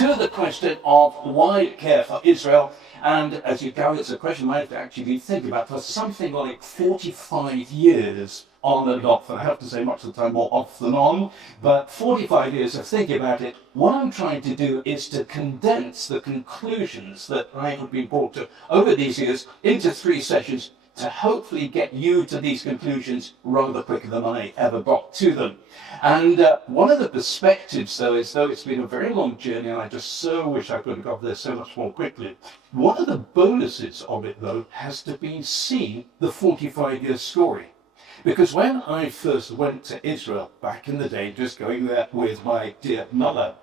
to the question of why care for Israel. And as you go, it's a question I have to actually be thinking about for something like 45 years on and off. And I have to say much of the time more off than on, but 45 years of thinking about it. What I'm trying to do is to condense the conclusions that I have been brought to over these years into 3 sessions to hopefully get you to these conclusions rather quicker than I ever got to them. And one of the perspectives, though, is though it's been a very long journey, and I just so wish I could have got there so much more quickly. One of the bonuses of it, though, has to be seen the 45-year story. Because when I first went to Israel back in the day, just going there with my dear mother,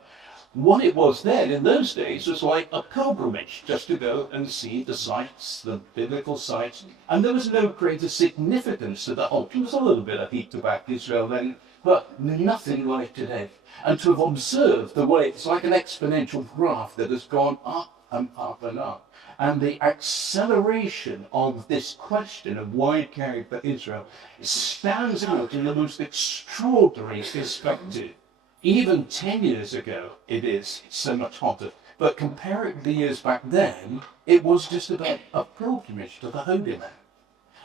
what it was then in those days was like a pilgrimage, just to go and see the sites, the biblical sites, and there was no greater significance to the whole. There was a little bit of heat about Israel then, but nothing like today. And to have observed the way it's like an exponential graph that has gone up and up and up, and the acceleration of this question of why caring for Israel stands out in the most extraordinary perspective. Even 10 years ago, it is so much hotter. But comparing the years back then, it was just about a pilgrimage to the Holy Land.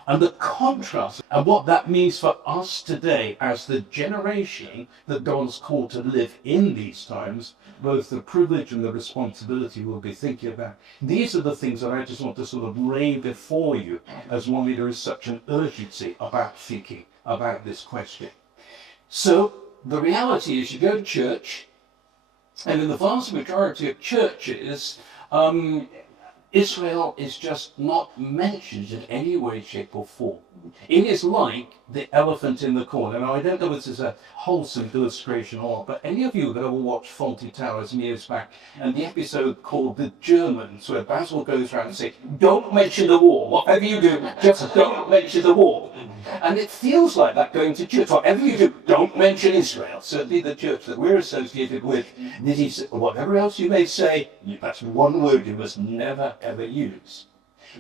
And the contrast and what that means for us today as the generation that God's called to live in these times, both the privilege and the responsibility we'll be thinking about. These are the things that I just want to sort of lay before you as why there is such an urgency about thinking about this question. So, the reality is you go to church, and in the vast majority of churches, Israel is just not mentioned in any way, shape or form. It is like the elephant in the corner. Now, I don't know if this is a wholesome illustration or not, but any of you that ever watched Fawlty Towers years back, and the episode called The Germans, where Basil goes around and says, don't mention the war. Whatever you do, just don't mention the war. And it feels like that going to church. Whatever you do, don't mention Israel. Certainly the church that we're associated with, whatever else you may say, that's one word you must never, ever use.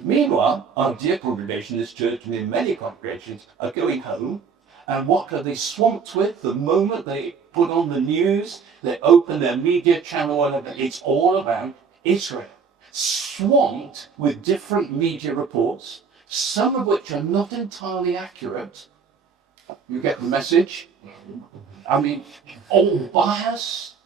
Meanwhile, our dear congregation, this church, and in many congregations, are going home, and what are they swamped with the moment they put on the news, they open their media channel, whatever, it's all about Israel. Swamped with different media reports, some of which are not entirely accurate. You get the message? I mean, all biased,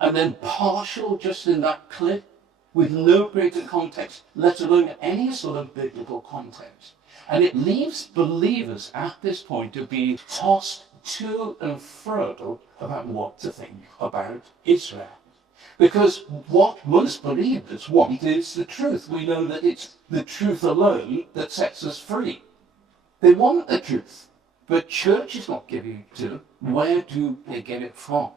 and then partial just in that clip, with no greater context, let alone any sort of biblical context. And it leaves believers at this point of being tossed to and fro about what to think about Israel. Because what most believers want is the truth. We know that it's the truth alone that sets us free. They want the truth, but church is not giving it to them. Where do they get it from?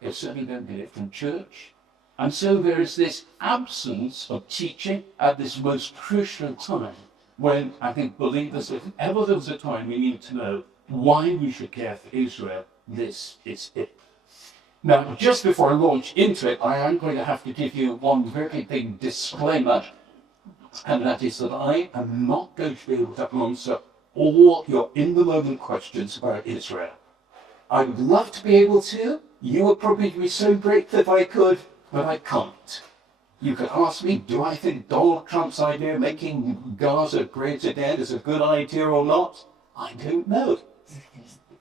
They certainly don't get it from church. And so there is this absence of teaching at this most crucial time when I think believers, if ever there was a time we need to know why we should care for Israel, this is it. Now, just before I launch into it, I am going to have to give you one very big disclaimer, and that is that I am not going to be able to answer all your in-the-moment questions about Israel. I would love to be able to. You would probably be so grateful if I could, but I can't. You could ask me, do I think Donald Trump's idea of making Gaza great again is a good idea or not? I don't know.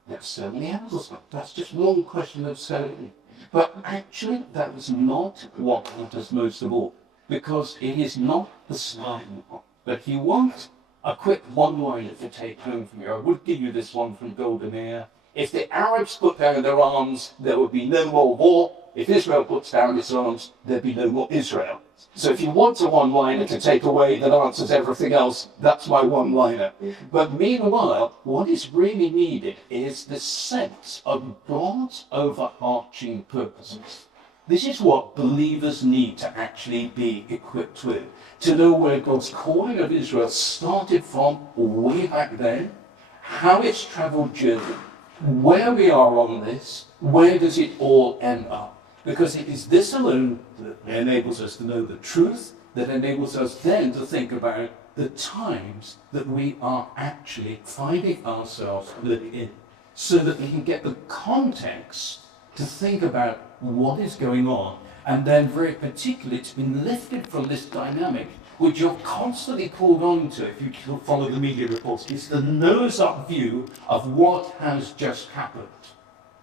There's so many answers. That's just one question of so many. But actually, that was not what matters most of all, because it is not the starting point. But if you want a quick one-liner to take home from you, I would give you this one from Golden Era. If the Arabs put down their arms, there would be no more war. If Israel puts down its arms, there'd be no more Israel. So if you want a one-liner to take away that answers everything else, that's my one-liner. But meanwhile, what is really needed is this sense of God's overarching purposes. This is what believers need to actually be equipped with, to know where God's calling of Israel started from way back then, how it's traveled journey, where we are on this, where does it all end up? Because it is this alone that enables us to know the truth, that enables us then to think about the times that we are actually finding ourselves living in, so that we can get the context to think about what is going on, and then very particularly to be lifted from this dynamic which you're constantly pulled on to if you follow the media reports. It's the nose-up view of what has just happened.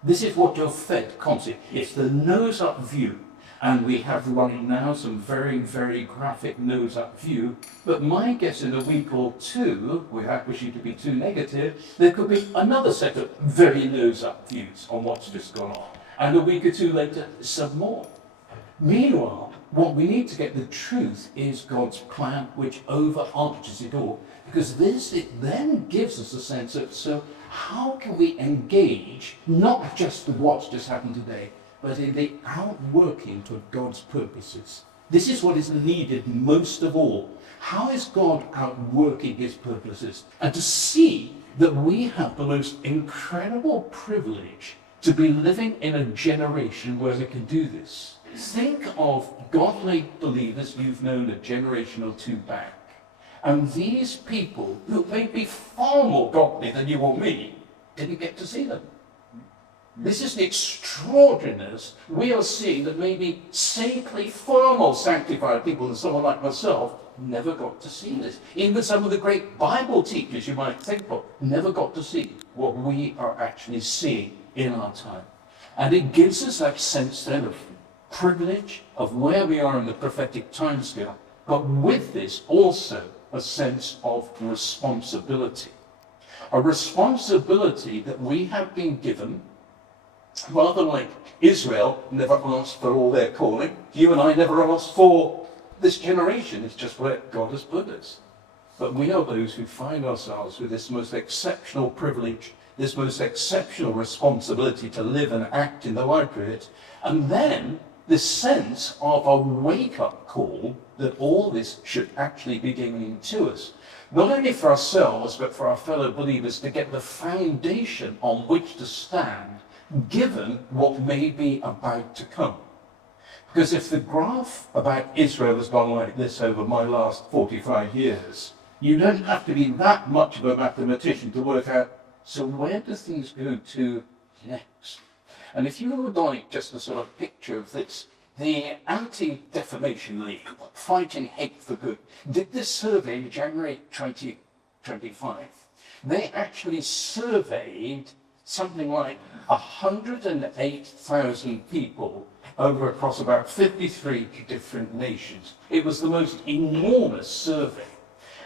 This is what you're fed constantly. It's the nose-up view. And we have running now some very, very graphic nose-up view. But my guess in a week or two, without wishing to be too negative, there could be another set of very nose-up views on what's just gone on. And a week or two later, some more. Meanwhile, what we need to get the truth is God's plan, which overarches it all. Because this, it then gives us a sense of, so how can we engage, not just with what's just happened today, but in the outworking of God's purposes. This is what is needed most of all. How is God outworking his purposes? And to see that we have the most incredible privilege to be living in a generation where we can do this. Think of godly believers you've known a generation or two back. And these people, who may be far more godly than you or me, didn't get to see them. This is the extraordinariness. We are seeing that maybe saintly, far more sanctified people than someone like myself never got to see this. Even some of the great Bible teachers you might think of never got to see what we are actually seeing in our time. And it gives us that sense then of privilege, of where we are in the prophetic timescale, but with this also a sense of responsibility. A responsibility that we have been given, rather like Israel never asked for all their calling, you and I never asked for this generation. It's just where God has put us. But we are those who find ourselves with this most exceptional privilege, this most exceptional responsibility to live and act in the light of it, and then this sense of a wake-up call that all this should actually be giving to us. Not only for ourselves, but for our fellow believers to get the foundation on which to stand, given what may be about to come. Because if the graph about Israel has gone like this over my last 45 years, you don't have to be that much of a mathematician to work out, so where do things go to next? And if you would like just a sort of picture of this, the Anti-Defamation League, Fighting Hate for Good, did this survey in January 2025. They actually surveyed something like 108,000 people over across about 53 different nations. It was the most enormous survey.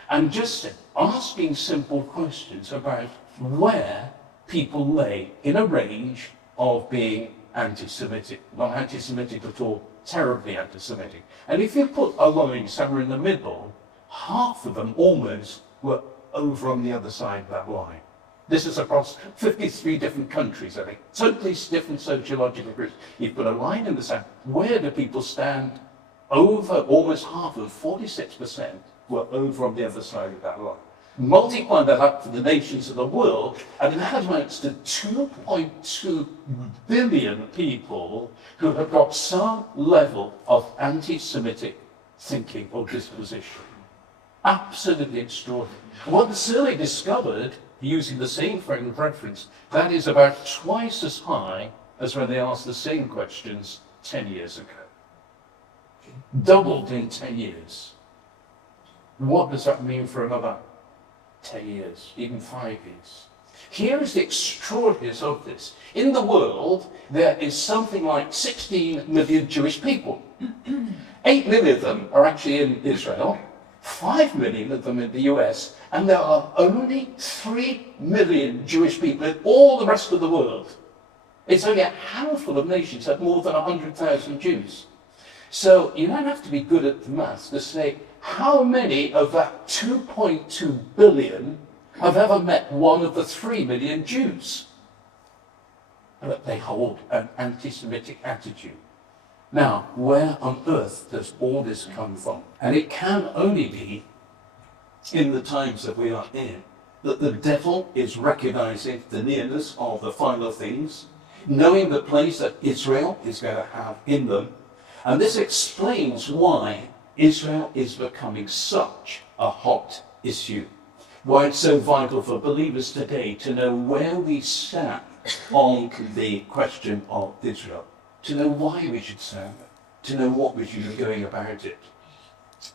And just asking simple questions about where people lay in a range of being anti-Semitic, not anti-Semitic at all, terribly anti-Semitic. And if you put a line somewhere in the middle, half of them almost were over on the other side of that line. This is across 53 different countries, I think. Totally different sociological groups. You put a line in the sand. Where do people stand? Over almost half of them, 46%, were over on the other side of that line. Multiply that up for the nations of the world, and that amounts to 2.2 billion people who have got some level of anti-Semitic thinking or disposition. Absolutely extraordinary. What the survey discovered, using the same frame of reference, that is about twice as high as when they asked the same questions 10 years ago. Doubled in 10 years. What does that mean for another 10 years, even 5 years? Here is the extraordinariness of this. In the world, there is something like 16 million Jewish people. 8 million of them are actually in Israel, 5 million of them in the US, and there are only 3 million Jewish people in all the rest of the world. It's only a handful of nations that have more than 100,000 Jews. So you don't have to be good at the maths to say, how many of that 2.2 billion have ever met one of the 3 million Jews? But they hold an anti-Semitic attitude. Now, where on earth does all this come from? And it can only be, in the times that we are in, that the devil is recognizing the nearness of the final things, knowing the place that Israel is going to have in them. And this explains why Israel is becoming such a hot issue. Why it's so vital for believers today to know where we stand on the question of Israel, to know why we should serve it, to know what we should be doing about it.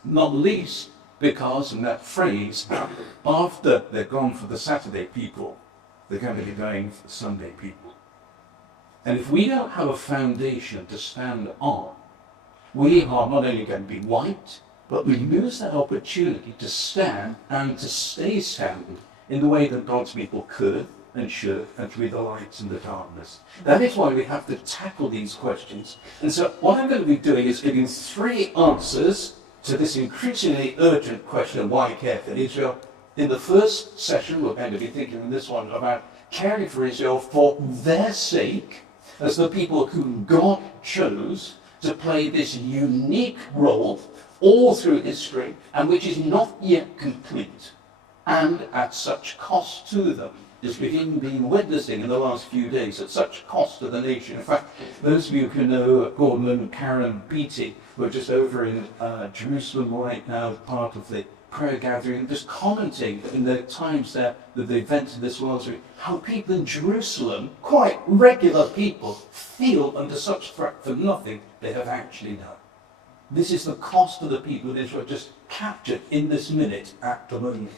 Not least because in that phrase, after they're gone for the Saturday people, they're going to be going for the Sunday people. And if we don't have a foundation to stand on, we are not only going to be white, but we lose that opportunity to stand and to stay standing in the way that God's people could and should, and to be the lights in the darkness. That is why we have to tackle these questions. And so what I'm going to be doing is giving 3 answers to this increasingly urgent question of why care for Israel. In the first session, we're going to be thinking in this one about caring for Israel for their sake, as the people whom God chose to play this unique role all through history, and which is not yet complete, and at such cost to them, as we've even been witnessing in the last few days, at such cost to the nation. In fact, those of you who know Gordon and Karen Beattie, who are just over in Jerusalem right now, part of the prayer gathering, just commenting in the times there that the event of this last week, how people in Jerusalem, quite regular people, feel under such threat for nothing they have actually done. This is the cost of the people of Israel, just captured in this minute at the moment.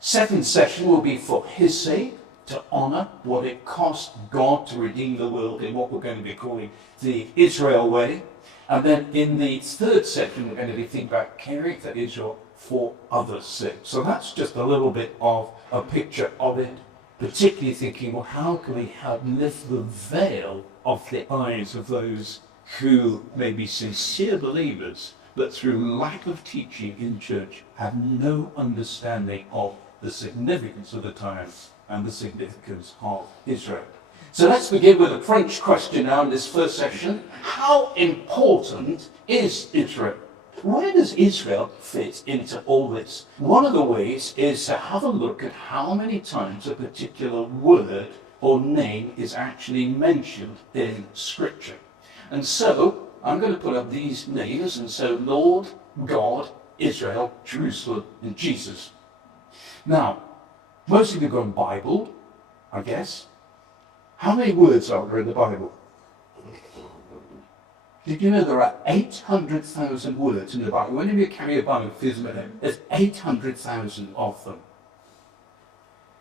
Second session will be for his sake, to honour what it cost God to redeem the world in what we're going to be calling the Israel way. And then in the third session, we're going to be thinking about caring for Israel for others' sake. So that's just a little bit of a picture of it, particularly thinking, well, how can we help lift the veil off the eyes of those who may be sincere believers, but through lack of teaching in church have no understanding of the significance of the times and the significance of Israel. So let's begin with a French question now in this first session. How important is Israel? Where does Israel fit into all this? One of the ways is to have a look at how many times a particular word or name is actually mentioned in Scripture. And so I'm going to put up these names, and so Lord, God, Israel, Jerusalem, and Jesus. Now, most of you got a Bible, I guess. How many words are there in the Bible? Did you know there are 800,000 words in the Bible? Whenever you carry a Bible, there's 800,000 of them.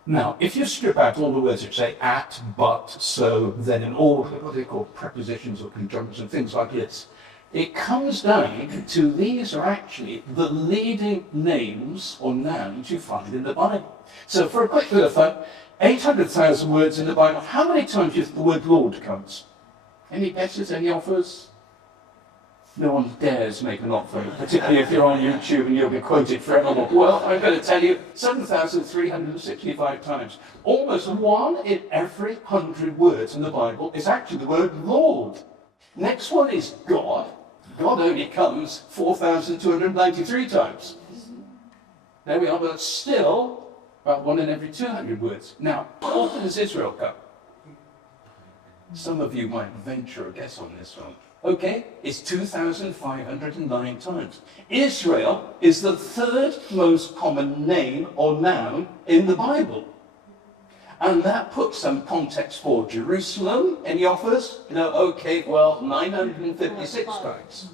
Now, if you strip out all the words that say at, but, so, then, and all what they call prepositions or conjunctions and things like this, it comes down to these are actually the leading names or nouns you find in the Bible. So for a quick bit of fun, 800,000 words in the Bible. How many times does the word Lord comes? Any guesses, any offers? No one dares make an offer, particularly if you're on YouTube and you'll be quoted forevermore. Well, I'm going to tell you 7,365 times. Almost 1 in every 100 words in the Bible is actually the word Lord. Next one is God. God only comes 4,293 times. There we are, but still about 1 in every 200 words. Now, how often does Israel come? Some of you might venture a guess on this one. Okay, it's 2,509 times. Israel is the 3rd most common name or noun in the Bible. And that puts some context for Jerusalem. Any offers? No, okay, well, 956 times.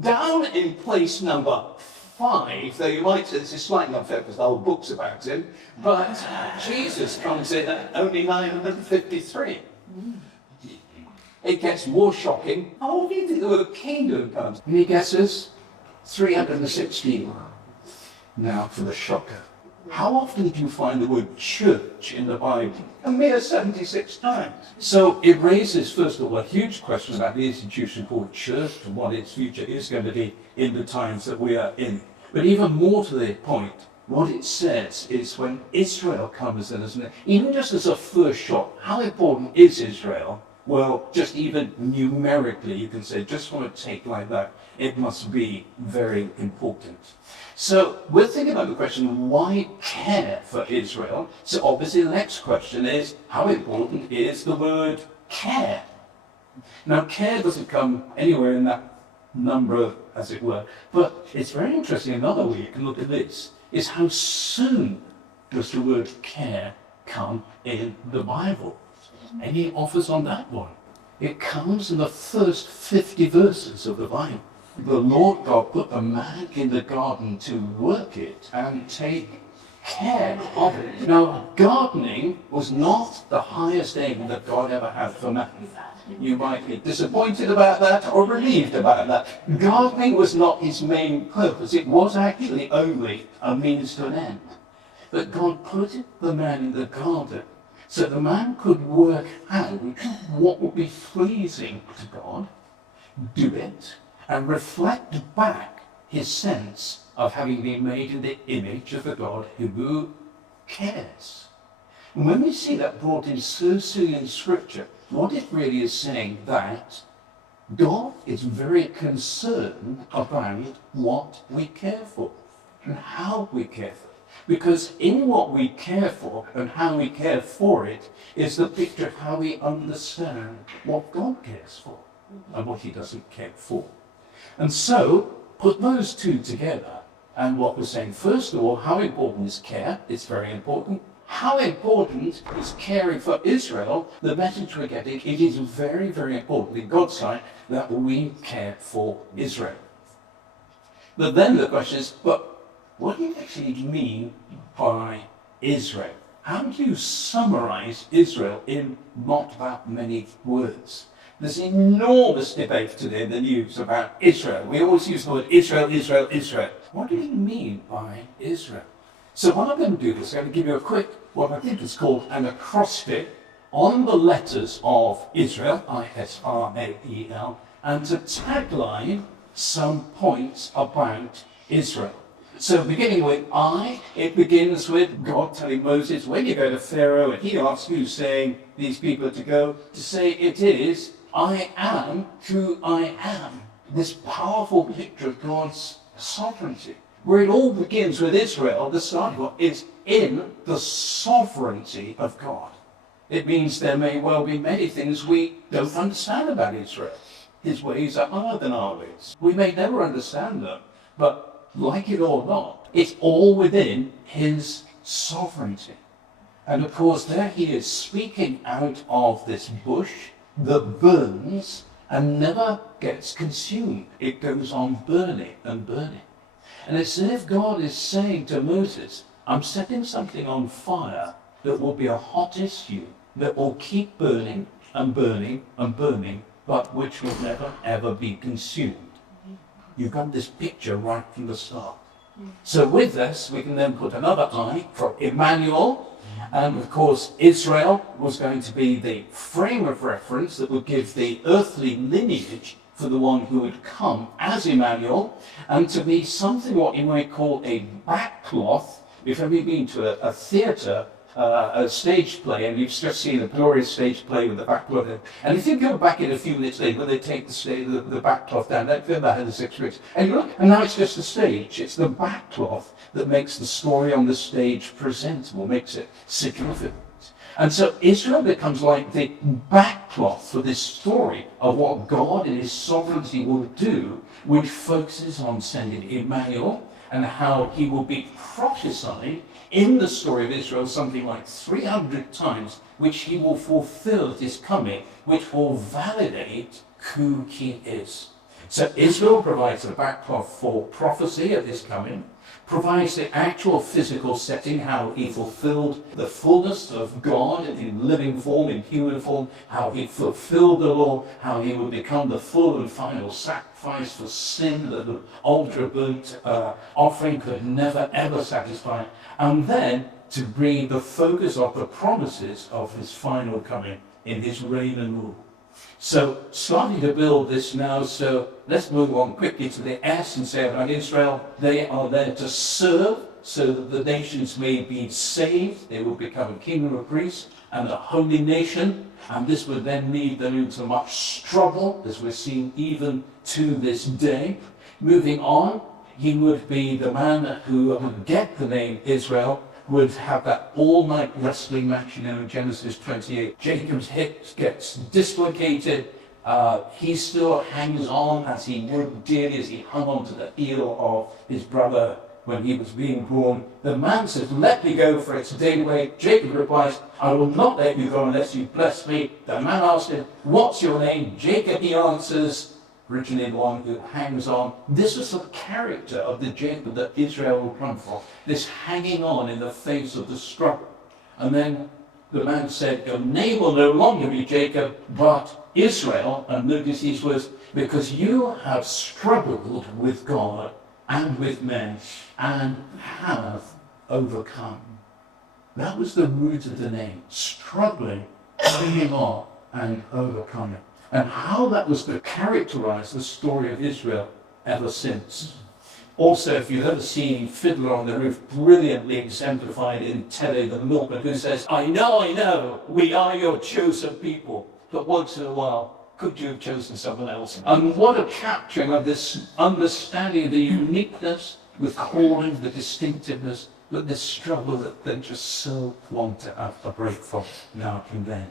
Down in place number 5, though you might say this is slightly unfair because the whole book's about him, but Jesus comes in at only 953. It gets more shocking. How do you think the word kingdom comes? Any guesses? 316. Now for the shocker. How often do you find the word church in the Bible? A mere 76 times. So it raises, first of all, a huge question about the institution called church and what its future is going to be in the times that we are in. But even more to the point, what it says is when Israel comes in, even just as a first shot, how important is Israel? Well, just even numerically, you can say, just from a take like that, it must be very important. So we're thinking about the question, why care for Israel? So obviously the next question is, how important is the word care? Now, care doesn't come anywhere in that number, as it were, but it's very interesting. Another way you can look at this is how soon does the word care come in the Bible? Any offers on that one? It comes in the first 50 verses of the Bible. The Lord God put the man in the garden to work it and take care of it. Now, gardening was not the highest aim that God ever had for man. You might be disappointed about that or relieved about that. Gardening was not his main purpose. It was actually only a means to an end. But God put the man in the garden so the man could work out what would be pleasing to God, do it, and reflect back his sense of having been made in the image of the God who cares. And when we see that brought in so soon in Scripture, what it really is saying that God is very concerned about what we care for and how we care for it. Because in what we care for and how we care for it is the picture of how we understand what God cares for and what he doesn't care for. And so, put those two together, and what we're saying, first of all, how important is care? It's very important. How important is caring for Israel? The message we're getting, it is very, very important in God's sight that we care for Israel. But then the question is, but what do you actually mean by Israel? How do you summarize Israel in not that many words? There's enormous debate today in the news about Israel. We always use the word Israel, Israel, Israel. What do you mean by Israel? So what I'm going to do is I'm going to give you a quick, what I think is called an acrostic on the letters of Israel, I-S-R-A-E-L, and to tagline some points about Israel. So beginning with I, it begins with God telling Moses, when you go to Pharaoh and he asks you, saying these people are to go, to say it is, I am who I am. This powerful picture of God's sovereignty, where it all begins with Israel, the starting point is in the sovereignty of God. It means there may well be many things we don't understand about Israel. His ways are higher than our ways. We may never understand them, but like it or not, it's all within his sovereignty. And of course, there he is speaking out of this bush that burns and never gets consumed. It goes on burning and burning. And it's as if God is saying to Moses, I'm setting something on fire that will be a hot issue, that will keep burning and burning and burning, but which will never ever be consumed. You've got this picture right from the start. So with this, we can then put another I for Emmanuel. And of course, Israel was going to be the frame of reference that would give the earthly lineage for the one who would come as Emmanuel, and to be something what you might call a backcloth. If you've ever been to a theatre, a stage play, and you've just seen a glorious stage play with the backcloth. And if you go back in a few minutes later, when they take the backcloth down, don't feel that had this experience. And you look, and now it's just the stage. It's the backcloth that makes the story on the stage presentable, makes it significant. And so Israel becomes like the backcloth for this story of what God in his sovereignty will do, which focuses on sending Emmanuel and how he will be prophesied in the story of Israel something like 300 times, which he will fulfill at his coming, which will validate who he is. So Israel provides the backcloth for prophecy of his coming, provides the actual physical setting, how he fulfilled the fullness of God in living form, in human form, how he fulfilled the law, how he would become the full and final sacrifice for sin that the altar burnt offering could never ever satisfy, and then to bring the focus of the promises of his final coming in his reign and rule. So, starting to build this now, so let's move on quickly to the S and say about Israel. They are there to serve so that the nations may be saved. They will become a kingdom of priests and a holy nation. And this would then lead them into much struggle, as we're seeing even to this day. Moving on, he would be the man who would get the name Israel, would have that all-night wrestling match, in Genesis 28. Jacob's hip gets dislocated. He still hangs on as he would dearly as he hung on to the heel of his brother when he was being born. The man says, let me go, for it's daily wage. Jacob replies, I will not let you go unless you bless me. The man asked him, what's your name? Jacob, he answers, originally one who hangs on. This was the character of the Jacob that Israel will come from. This hanging on in the face of the struggle. And then the man said, your name will no longer be Jacob, but Israel. And notice these words, because you have struggled with God and with men and have overcome. That was the root of the name, struggling, hanging on and overcoming. And how that was to characterize the story of Israel ever since. Also, if you've ever seen Fiddler on the Roof, brilliantly exemplified in Telly the Milkman, who says, I know, we are your chosen people, but once in a while, could you have chosen someone else? And what a capturing of this understanding of the uniqueness, the calling, the distinctiveness, but this struggle that they just so want to have a break from now and then.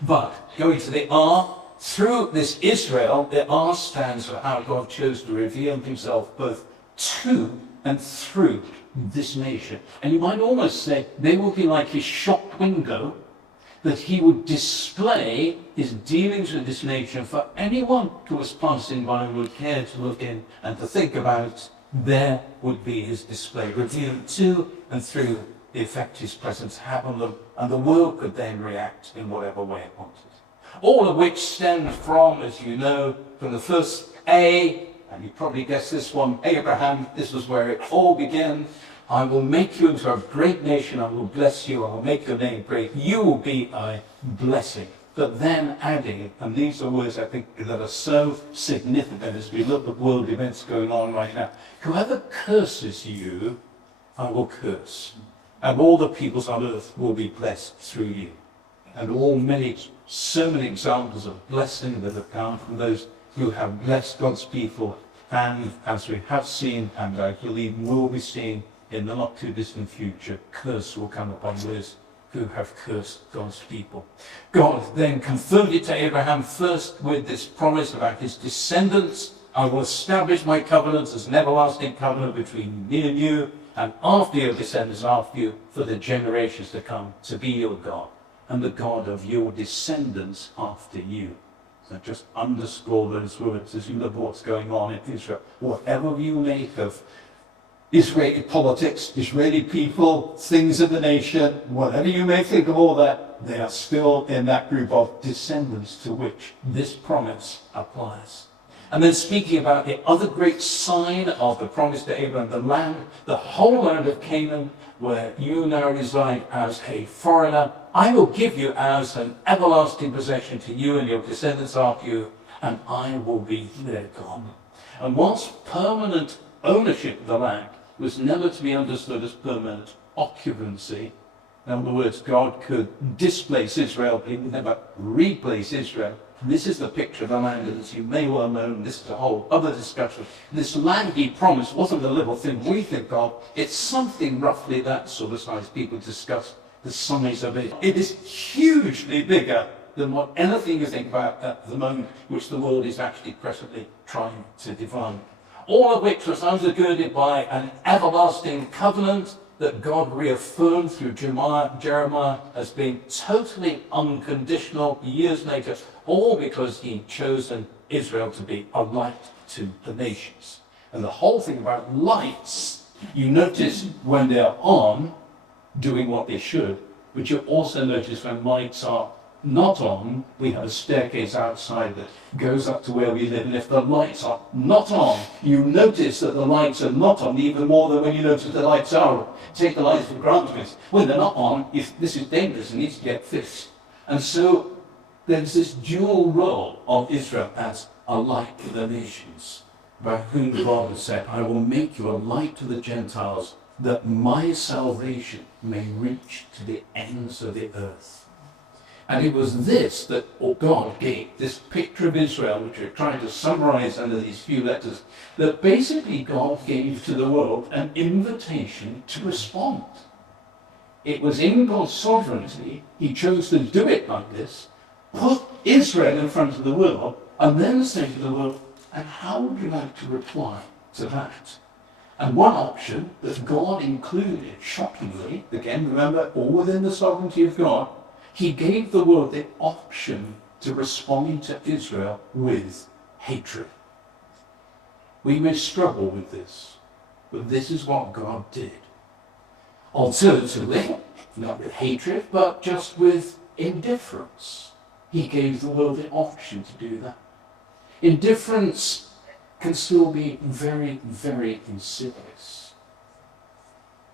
But going to the R, through this Israel, the R stands for how God chose to reveal himself both to and through this nation. And you might almost say they will be like his shop window, that he would display his dealings with this nation for anyone who was passing by who would care to look in and to think about. There would be his display, revealed to and through the effect his presence had on them, and the world could then react in whatever way it wanted. All of which stemmed from, as you know, from the first A, and you probably guessed this one, Abraham. This was where it all began. I will make you into a great nation. I will bless you. I will make your name great. You will be a blessing. But then adding, and these are words I think that are so significant as we look at world events going on right now. Whoever curses you, I will curse. And all the peoples on earth will be blessed through you. And so many examples of blessing that have come from those who have blessed God's people. And as we have seen, and I believe will be seeing in the not too distant future, curse will come upon those who have cursed God's people. God then confirmed it to Abraham first with this promise about his descendants. I will establish my covenant as an everlasting covenant between me and you, and after your descendants after you, for the generations to come, to be your God, and the God of your descendants after you. So just underscore those words as you look at what's going on in Israel. Whatever you make of Israeli politics, Israeli people, things of the nation, whatever you may think of all that, they are still in that group of descendants to which this promise applies. And then speaking about the other great sign of the promise to Abraham, the land, the whole land of Canaan, where you now reside as a foreigner, I will give you as an everlasting possession to you and your descendants after you, and I will be their God. And whilst permanent ownership of the land was never to be understood as permanent occupancy, in other words, God could displace Israel, he would never replace Israel. This is the picture of the land, and as you may well know, and this is a whole other discussion, this land he promised wasn't a little thing we think of. It's something roughly that sort of size. People discuss the size of it. It is hugely bigger than what anything you think about at the moment, which the world is actually presently trying to define. All of which was undergirded by an everlasting covenant that God reaffirmed through Jeremiah as being totally unconditional years later, all because he'd chosen Israel to be a light to the nations. And the whole thing about lights, you notice when they're on, doing what they should, but you also notice when lights are not on, we have a staircase outside that goes up to where we live, and if the lights are not on, you notice that the lights are not on even more than when you notice the lights are on. Take the lights for granted. When they're not on, if this is dangerous, it needs to get fixed. And so there's this dual role of Israel as a light to the nations, by whom God has said, I will make you a light to the Gentiles, that my salvation may reach to the ends of the earth. And it was this that God gave, this picture of Israel, which we're trying to summarize under these few letters, that basically God gave to the world an invitation to respond. It was in God's sovereignty, he chose to do it like this, put Israel in front of the world, and then say to the world, and how would you like to reply to that? And one option that God included, shockingly, again, remember, all within the sovereignty of God, he gave the world the option to respond to Israel with hatred. We may struggle with this, but this is what God did. Alternatively, not with hatred, but just with indifference. He gave the world the option to do that. Indifference can still be very, very insidious.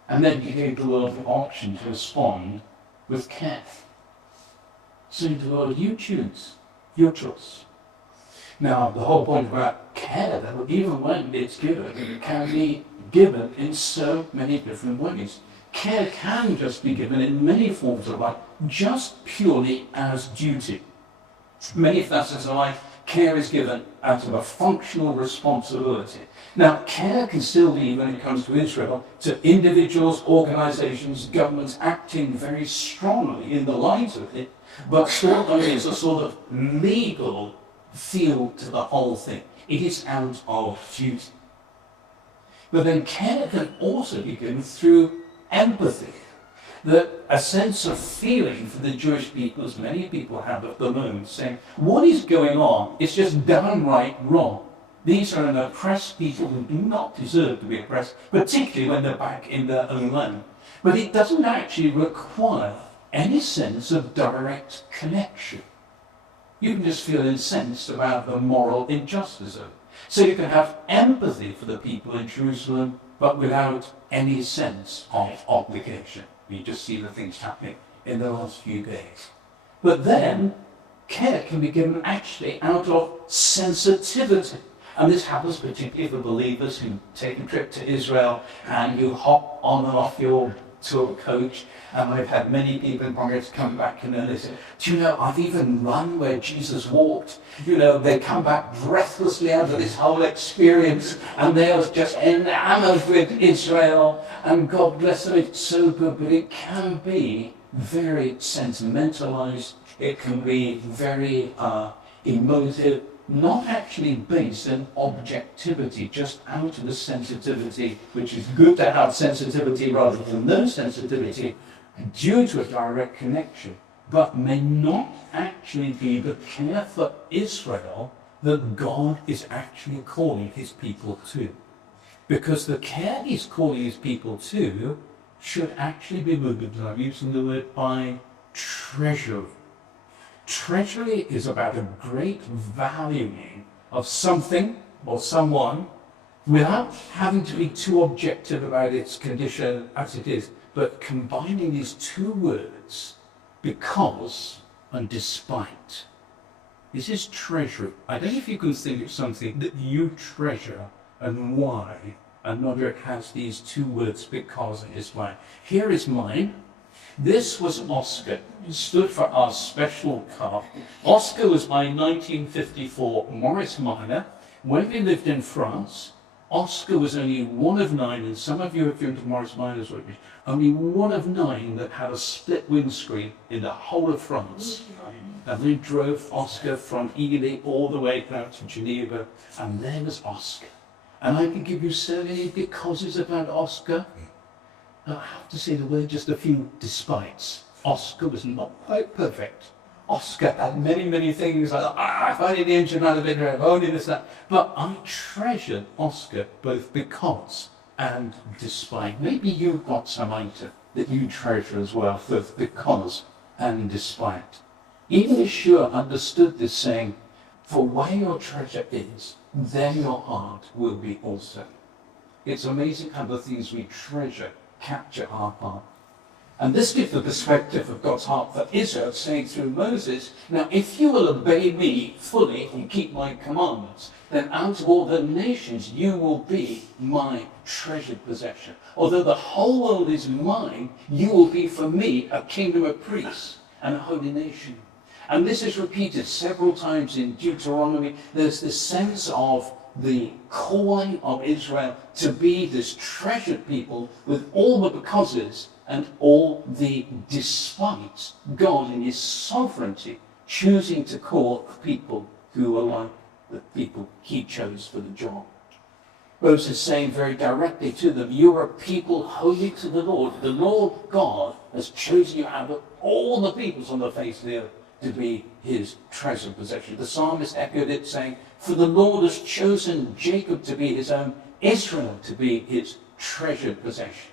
And then he gave the world the option to respond with care. Saying to the world, you choose, your choice. Now, the whole point about care, that even when it's given, it can be given in so many different ways. Care can just be given in many forms of life, just purely as duty. Many facets of life, care is given out of a functional responsibility. Now, care can still be, when it comes to Israel, to individuals, organizations, governments acting very strongly in the lines of it, but still there is a sort of legal feel to the whole thing. It is out of duty. But then care can also be given through empathy. That a sense of feeling for the Jewish people, as many people have at the moment, saying, what is going on is just downright wrong. These are an oppressed people who do not deserve to be oppressed, particularly when they're back in their own land. But it doesn't actually require any sense of direct connection. You can just feel incensed about the moral injustice of it. So you can have empathy for the people in Jerusalem, but without any sense of obligation. You just see the things happening in the last few days. But then, care can be given actually out of sensitivity. And this happens particularly for believers who take a trip to Israel and you hop on and off your tour coach. And I've had many people in Congress come back and they say, do you know, I've even run where Jesus walked. You know, they come back breathlessly out of this whole experience and they are just enamored with Israel. And God bless them, it's so good, but it can be very sentimentalized. It can be very emotive, not actually based on objectivity, just out of the sensitivity, which is good to have sensitivity rather than no sensitivity, due to a direct connection, but may not actually be the care for Israel that God is actually calling his people to. Because the care he's calling his people to should actually be moved, I'm using the word, by treasury. Treasury is about a great valuing of something or someone without having to be too objective about its condition as it is, but combining these two words, because and despite. This is treasury. I don't know if you can think of something that you treasure and why, and not it has these two words, because and despite. Here is mine. This was Oscar. It stood for our special car. Oscar was my 1954 Morris Minor. When we lived in France, Oscar was only one of 9, and some of you have been to Morris Minors with me, only one of 9 that had a split windscreen in the whole of France. And they drove Oscar from Ely all the way down to Geneva, and there was Oscar. And I can give you so many becauses about Oscar. I have to say there were just a few despites. Oscar was not quite perfect. Oscar had many, many things like, if only the engine had been there, if only this, that. But I treasured Oscar both because and despite. Maybe you've got some item that you treasure as well, both because and despite. Even Yeshua understood this saying, for where your treasure is, there your heart will be also. It's amazing how the things we treasure capture our heart. And this gives the perspective of God's heart for Israel, saying through Moses, now if you will obey me fully and keep my commandments, then out of all the nations you will be my treasured possession. Although the whole world is mine, you will be for me a kingdom of priests and a holy nation. And this is repeated several times in Deuteronomy. There's this sense of the calling of Israel to be this treasured people with all the becauses and all the despite, God in his sovereignty choosing to call people who are like the people he chose for the job. Moses saying very directly to them, you are a people holy to the Lord. The Lord God has chosen you out of all the peoples on the face of the earth to be his treasured possession. The psalmist echoed it, saying, for the Lord has chosen Jacob to be his own, Israel to be his treasured possession.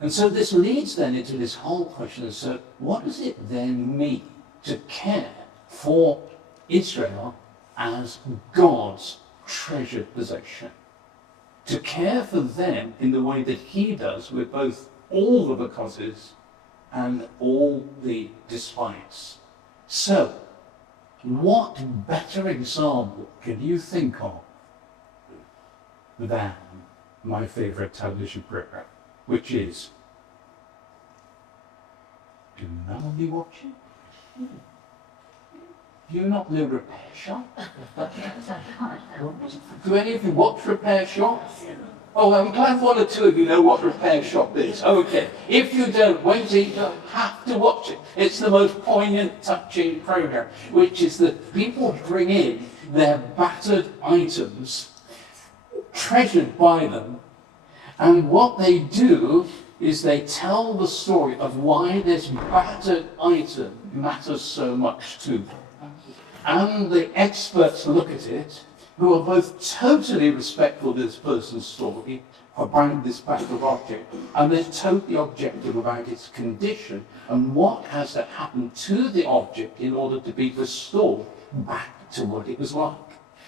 And so this leads then into this whole question. So what does it then mean to care for Israel as God's treasured possession? To care for them in the way that he does with both all the becauses and all the despites. So, what better example can you think of than my favourite television program, which is, do none of you watch it? Do you not know Repair Shop? Do any of you watch Repair Shop? Oh, I'm glad one or two of you know what Repair Shop is. Okay. If you don't, wait till you don't have to watch it. It's the most poignant, touching program, which is that people bring in their battered items, treasured by them, and what they do is they tell the story of why this battered item matters so much to them. And the experts look at it, who are both totally respectful of this person's story about this battered object, and they're totally objective about its condition and what has to happen to the object in order to be restored back to what it was like.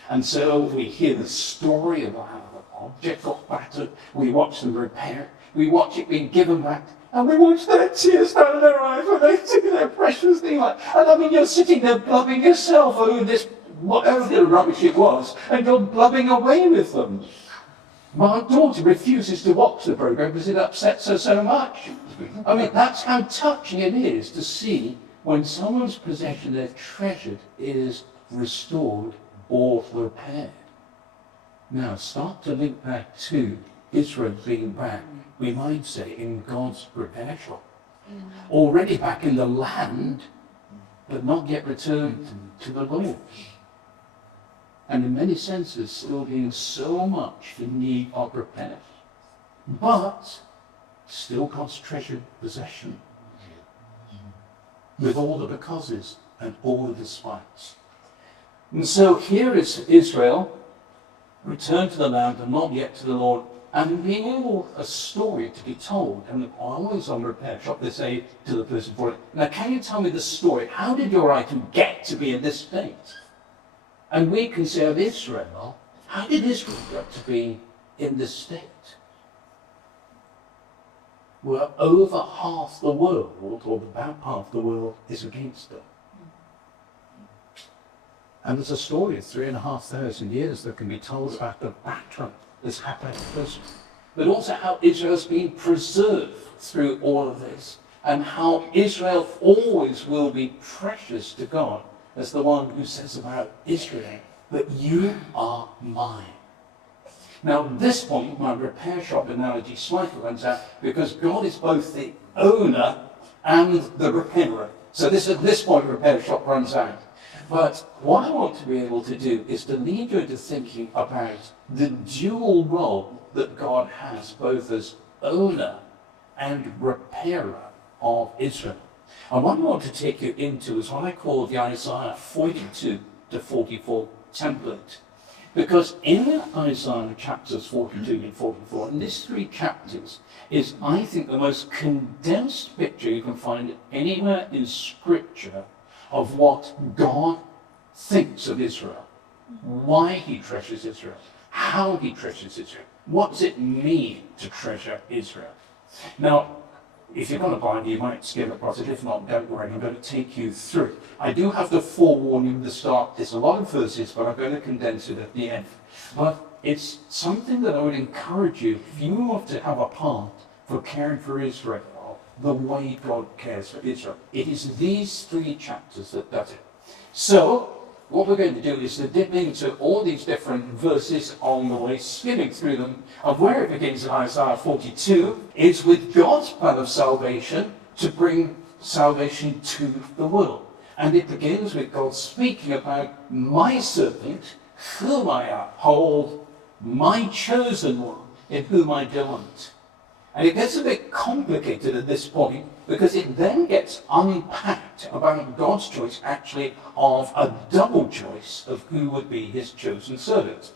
And so we hear the story about how the object got battered, we watch them repair it, we watch it being given back, and we watch their tears down their eyes when they see their precious thing. And I mean, you're sitting there blubbing yourself over this, whatever the rubbish it was, and you're blubbing away with them. My daughter refuses to watch the program because it upsets her so much. I mean, that's how touching it is to see when someone's possession, their treasured, is restored or repaired. Now, start to link back to Israel being back, we might say, in God's repair shop. Already back in the land, but not yet returned to the Lord. And in many senses, still being so much in need of repair. But still God's treasured possession. With all the becauses and all the despites. And so here is Israel, returned to the land and not yet to the Lord, and being able a story to be told. And always on Repair Shop they say to the person for it, now can you tell me the story? How did your item get to be in this state? And we can say of Israel, how did Israel get to be in this state? Well, over half the world, or about half the world, is against them. And there's a story of 3,500 years that can be told about the battle that's happened first, but also how Israel's been preserved through all of this, and how Israel always will be precious to God as the one who says about Israel, that you are mine. Now at this point, my Repair Shop analogy slightly runs out, because God is both the owner and the repairer. So at this point, Repair Shop runs out. But what I want to be able to do is to lead you into thinking about the dual role that God has, both as owner and repairer of Israel. And what I want to take you into is what I call the Isaiah 42 to 44 template. Because in Isaiah chapters 42 and 44, and these three chapters is, I think, the most condensed picture you can find anywhere in Scripture of what God thinks of Israel, why he treasures Israel, how he treasures Israel, what does it mean to treasure Israel. Now, if you're going to buy it, you might skim across it. If not, don't worry, I'm going to take you through it. I do have to forewarn you at the start. There's a lot of verses, but I'm going to condense it at the end. But it's something that I would encourage you, if you want to have a part for caring for Israel, the way God cares for Israel. It is these three chapters that does it. So, what we're going to do is to dip into all these different verses on the way, skimming through them, and where it begins in Isaiah 42 is with God's plan of salvation to bring salvation to the world. And it begins with God speaking about my servant, whom I uphold, my chosen one in whom I delight. And it gets a bit complicated at this point because it then gets unpacked about God's choice actually of a double choice of who would be his chosen servant.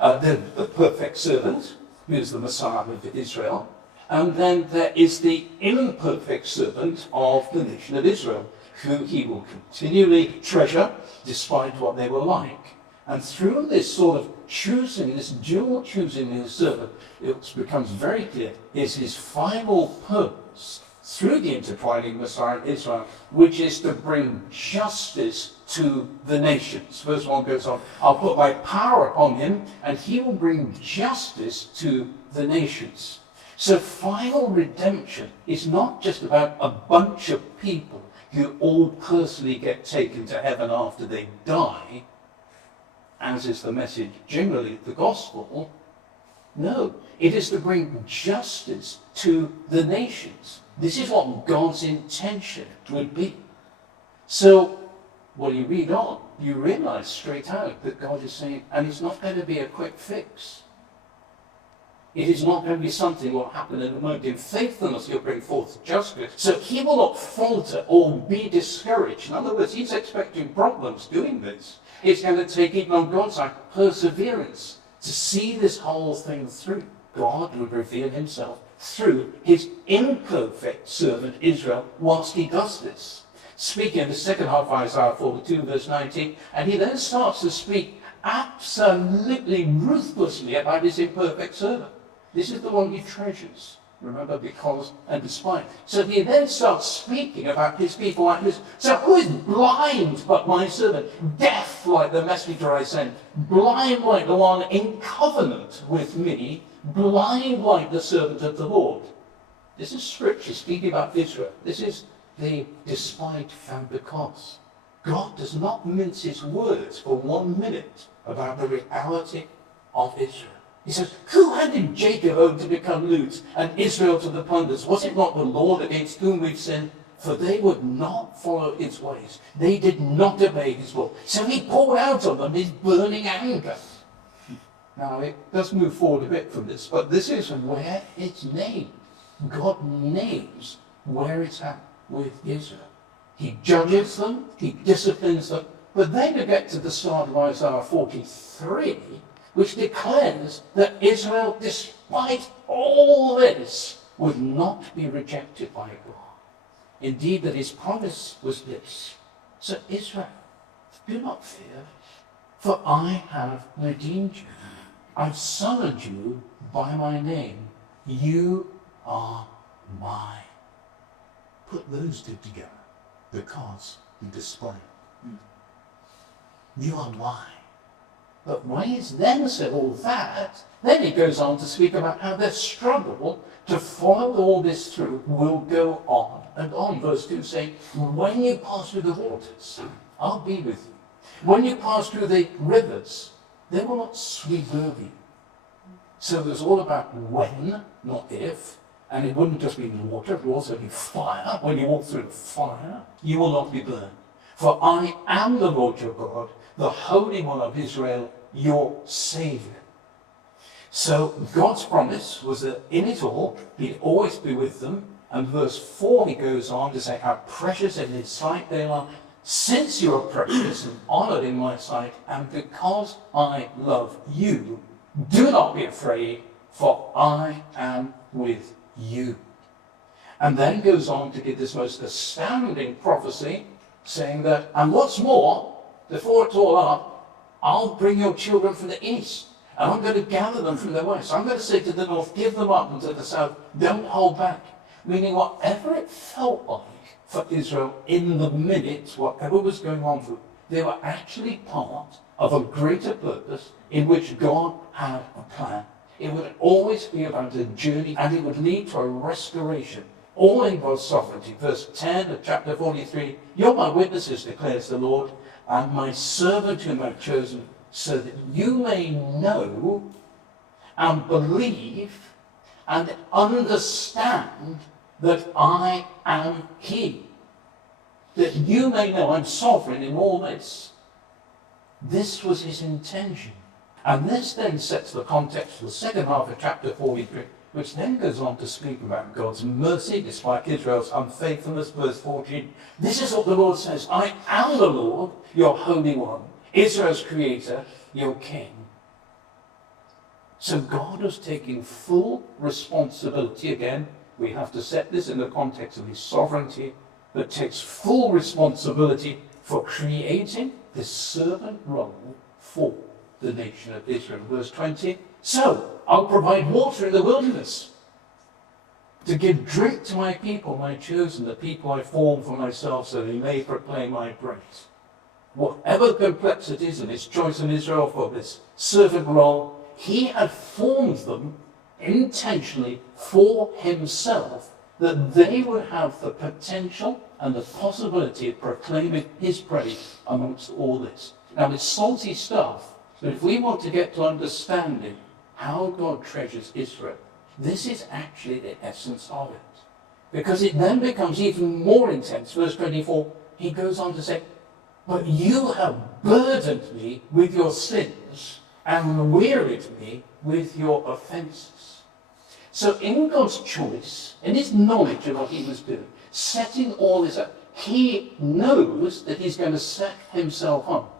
The perfect servant, who is the Messiah of Israel, and then there is the imperfect servant of the nation of Israel, whom he will continually treasure despite what they were like. And through this sort of choosing, this dual choosing his servant, it becomes very clear is his final purpose through the intertwining Messiah of Israel, which is to bring justice to the nations. Verse 1 goes on, I'll put my power upon him, and he will bring justice to the nations. So final redemption is not just about a bunch of people who all personally get taken to heaven after they die, as is the message generally of the gospel. No, it is to bring justice to the nations. This is what God's intention would be. So, when you read on, you realize straight out that God is saying, and it's not going to be a quick fix. It is not going to be something that will happen in a moment. In faithfulness, he'll bring forth justice. So he will not falter or be discouraged. In other words, he's expecting problems doing this. It's going to take, even on God's side, perseverance to see this whole thing through. God would reveal himself through his imperfect servant Israel whilst he does this. Speaking in the second half of Isaiah 42, verse 19, and he then starts to speak absolutely ruthlessly about his imperfect servant. This is the one he treasures. Remember, because and despite. So he then starts speaking about his people like this. So who is blind but my servant? Deaf like the messenger I sent. Blind like the one in covenant with me. Blind like the servant of the Lord. This is scripture speaking about Israel. This is the despite and because. God does not mince his words for 1 minute about the reality of Israel. He says, who handed Jacob over to become loot and Israel to the plunders? Was it not the Lord against whom we've sinned? For they would not follow his ways. They did not obey his law. So he poured out on them his burning anger. Now, it does move forward a bit from this, but this is where it's named. God names where it's at with Israel. He judges them, he disciplines them, but then you get to the start of Isaiah 43, which declares that Israel, despite all this, would not be rejected by God. Indeed, that his promise was this. So Israel, do not fear, for I have redeemed you. I've summoned you by my name. You are mine. Put those two together, because and despite. You are mine. But when he's then said all that, then he goes on to speak about how their struggle to follow all this through will go on and on. Verse 2 saying, when you pass through the waters, I'll be with you. When you pass through the rivers, they will not sweep over you. So it was all about when, not if. And it wouldn't just be water, it would also be fire. When you walk through the fire, you will not be burned. For I am the Lord your God, the Holy One of Israel, your Saviour. So God's promise was that in it all, he'd always be with them. And verse 4, he goes on to say how precious in his sight they are. Since you are precious and honoured in my sight, and because I love you, do not be afraid, for I am with you. And then goes on to give this most astounding prophecy, saying that, and what's more, before it's all up, I'll bring your children from the east, and I'm going to gather them from the west. I'm going to say to the north, give them up, and to the south, don't hold back. Meaning whatever it felt like for Israel in the minute, whatever was going on for them, they were actually part of a greater purpose in which God had a plan. It would always be about a journey, and it would lead to a restoration. All in God's sovereignty. Verse 10 of chapter 43, you're my witnesses, declares the Lord, and my servant whom I've chosen, so that you may know and believe and understand that I am He. That you may know I'm sovereign in all this. This was his intention. And this then sets the context for the second half of chapter 43, which then goes on to speak about God's mercy despite Israel's unfaithfulness. Verse 14, this is what the Lord says, I am the Lord, your Holy One, Israel's Creator, your King. So God was taking full responsibility. Again, we have to set this in the context of his sovereignty, but takes full responsibility for creating this servant role for the nation of Israel. Verse 20, so I'll provide water in the wilderness to give drink to my people, my chosen, the people I formed for myself, so they may proclaim my praise. Whatever the complexities of his choice in Israel for this servant role, he had formed them intentionally for himself, that they would have the potential and the possibility of proclaiming his praise amongst all this. Now, it's salty stuff, but if we want to get to understanding how God treasures Israel, this is actually the essence of it. Because it then becomes even more intense. Verse 24, he goes on to say, but you have burdened me with your sins and wearied me with your offenses. So in God's choice, in his knowledge of what he was doing, setting all this up, he knows that he's going to set himself up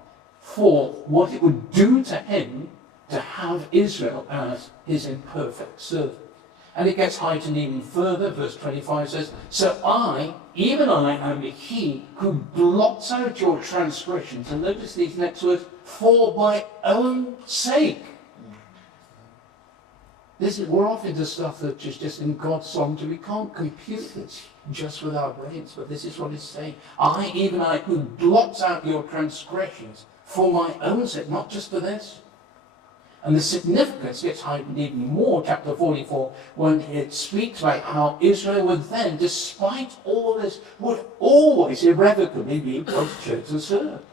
for what it would do to him to have Israel as his imperfect servant. And it gets heightened even further. Verse 25 says, so I, even I, am he who blots out your transgressions. And notice these next words, for my own sake. We're off into stuff that is just in God's sovereignty. We can't compute this just with our brains, but this is what it's saying. I, even I, who blots out your transgressions for my own sake, not just for this. And the significance gets heightened even more, chapter 44, when it speaks about how Israel would then, despite all this, would always irrevocably be God's chosen servant.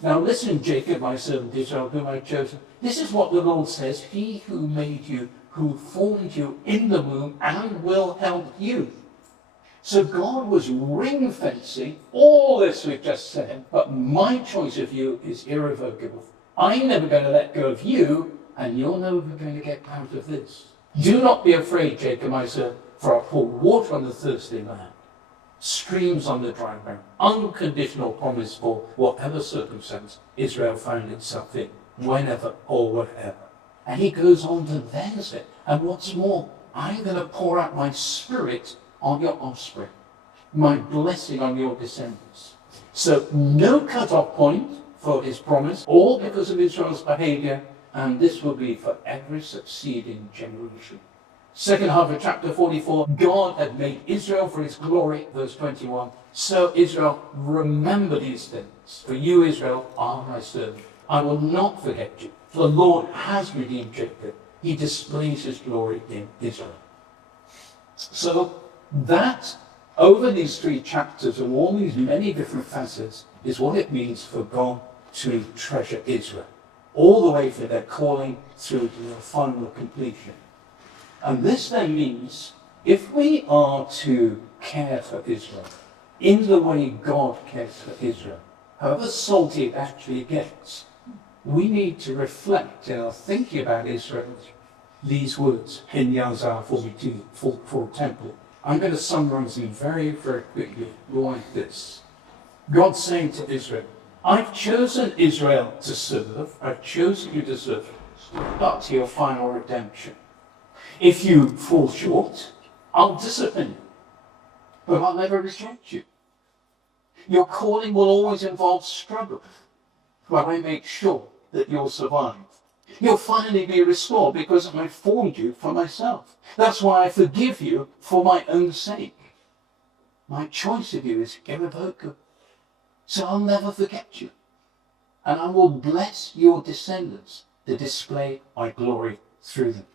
Now listen, Jacob, my servant Israel, whom I have chosen. This is what the Lord says, he who made you, who formed you in the womb and will help you. So God was ring-fencing all this we've just said, but my choice of you is irrevocable. I'm never going to let go of you, and you're never going to get out of this. Do not be afraid, Jacob, my servant, for I pour water on the thirsty land, streams on the dry ground, unconditional promise for whatever circumstance Israel found itself in, whenever or whatever. And he goes on to then say, and what's more, I'm going to pour out my spirit on your offspring, my blessing on your descendants. So no cut-off point for his promise, all because of Israel's behavior, and this will be for every succeeding generation. Second half of chapter 44, God had made Israel for his glory, verse 21. So Israel, remember these things, for you, Israel, are my servant. I will not forget you. The Lord has redeemed Jacob. He displays his glory in Israel. So that, over these 3 chapters and all these many different facets, is what it means for God to treasure Israel, all the way from their calling through to their final completion. And this then means, if we are to care for Israel in the way God cares for Israel, however salty it actually gets, we need to reflect in our thinking about Israel these words in Isaiah 42, for temple. I'm going to summarize them very, very quickly like this. God saying to Israel, I've chosen Israel to serve, I've chosen you to serve, but to your final redemption. If you fall short, I'll discipline you, but I'll never reject you. Your calling will always involve struggle, but I make sure that you'll survive. You'll finally be restored because I formed you for myself. That's why I forgive you for my own sake. My choice of you is irrevocable. So I'll never forget you. And I will bless your descendants to display my glory through them.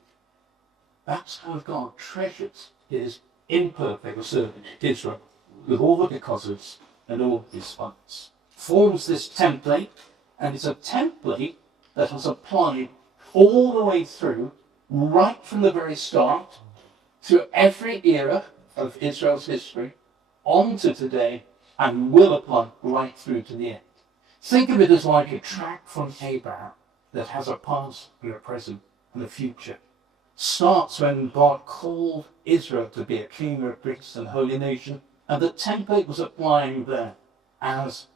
That's how God treasures his imperfect servant Israel, with all the becauses and all his faults. Forms this template, and it's a template that was applied all the way through, right from the very start, through every era of Israel's history, on to today, and will apply right through to the end. Think of it as like a track from Abraham. that has a past and a present and a future. Starts when God called Israel to be a king, a priest, and holy nation, and the template was applying there as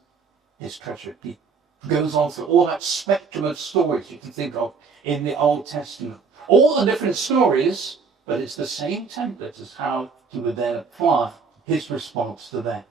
his treasured people. Goes on through all that spectrum of stories you can think of in the Old Testament. All the different stories, but it's the same template as how he would then apply his response to them.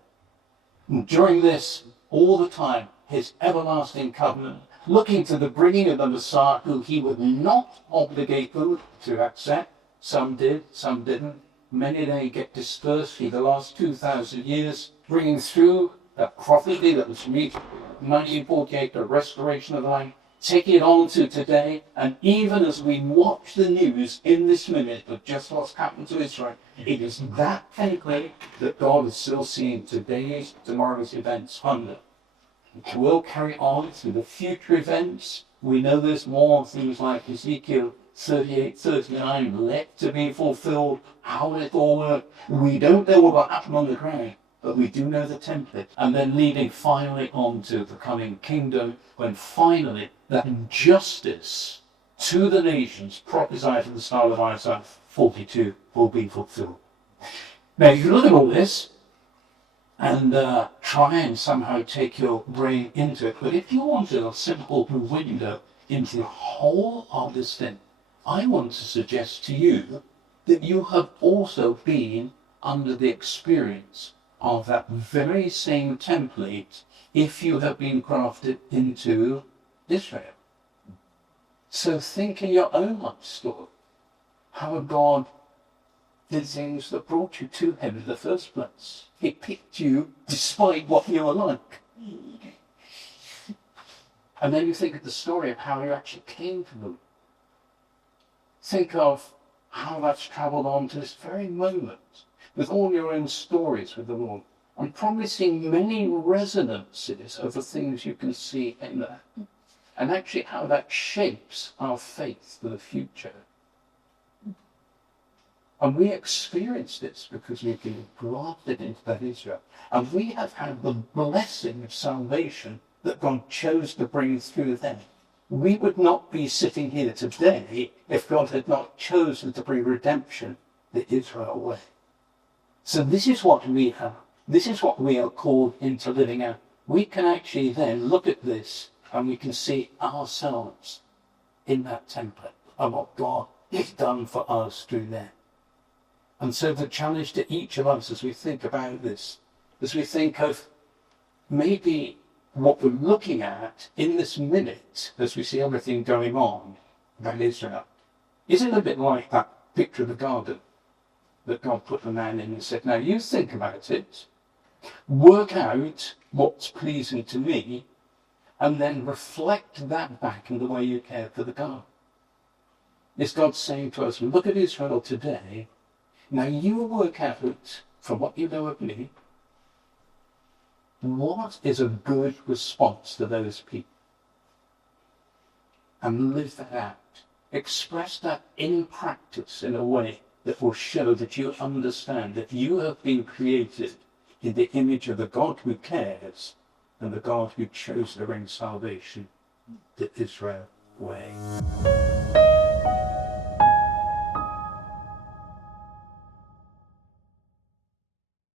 And during this, all the time, his everlasting covenant, looking to the bringing of the Messiah, who he would not obligate them to accept. Some did, some didn't. Many they get dispersed through the last 2,000 years, bringing through that prophecy that was reached in 1948, the restoration of the land, taking it on to today. And even as we watch the news in this minute of just what's happened to Israel, it is that template that God is still seeing today's, tomorrow's events under. It will carry on through the future events. We know there's more things like Ezekiel 38, 39 left to be fulfilled. How will it all work? We don't know what will happen on the ground, but we do know the template. And then leading finally on to the coming kingdom, when finally that justice to the nations prophesied in the style of Isaiah 42 will be fulfilled. Now you look at all this and try and somehow take your brain into it. But if you wanted a simple window into the whole of this thing, I want to suggest to you that you have also been under the experience of that very same template if you have been grafted into Israel. So think in your own life story how God did things that brought you to him in the first place. He picked you despite what you were like. And then you think of the story of how you actually came to him. Think of how that's travelled on to this very moment with all your own stories with the Lord. I'm promising many resonances of the things you can see in there. And actually how that shapes our faith for the future. And we experience this because we've been grafted into that Israel. And we have had the blessing of salvation that God chose to bring through them. We would not be sitting here today if God had not chosen to bring redemption the Israel way. So this is what we have. This is what we are called into living out. We can actually then look at this and we can see ourselves in that template of what God has done for us through them. And so the challenge to each of us as we think about this, as we think of maybe what we're looking at in this minute, as we see everything going on about Israel, is it a bit like that picture of the garden that God put the man in and said, now you think about it, work out what's pleasing to me, and then reflect that back in the way you care for the garden. Is God saying to us, look at Israel today, now you work out, from what you know of me, what is a good response to those people? And live that out. Express that in practice in a way that will show that you understand that you have been created in the image of the God who cares and the God who chose to bring salvation the Israel way.